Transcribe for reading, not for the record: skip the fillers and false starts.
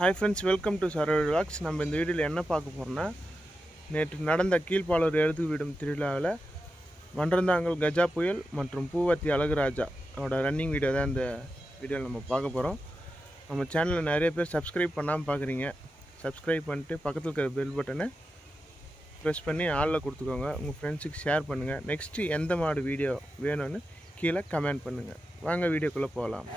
Hi friends, welcome to Saravath Vlogs. நம்ம இந்த வீடியோல என்ன பார்க்க போறோம்னா நேற்று நடந்த கீழ்பாலூர் எழுது விடும் திருவிழாவில் மன்றந்தாங்கல் கஜா புயல் மற்றும் பூவத்தி அழகுராஜா அவரோட ரன்னிங் வீடியோ தான் இந்த வீடியோவில் நம்ம பார்க்க போகிறோம். நம்ம சேனலில் நிறைய பேர் சப்ஸ்கிரைப் பண்ணாமல் பார்க்குறீங்க. சப்ஸ்கிரைப் பண்ணிட்டு பக்கத்தில் இருக்கிற பெல் பட்டனை ப்ரெஸ் பண்ணி ஆளில் கொடுத்துக்கோங்க. உங்கள் ஃப்ரெண்ட்ஸுக்கு ஷேர் பண்ணுங்கள். நெக்ஸ்ட்டு எந்த மாடு வீடியோ வேணும்னு கீழே கமெண்ட் பண்ணுங்கள். வாங்க வீடியோக்குள்ளே போகலாம்.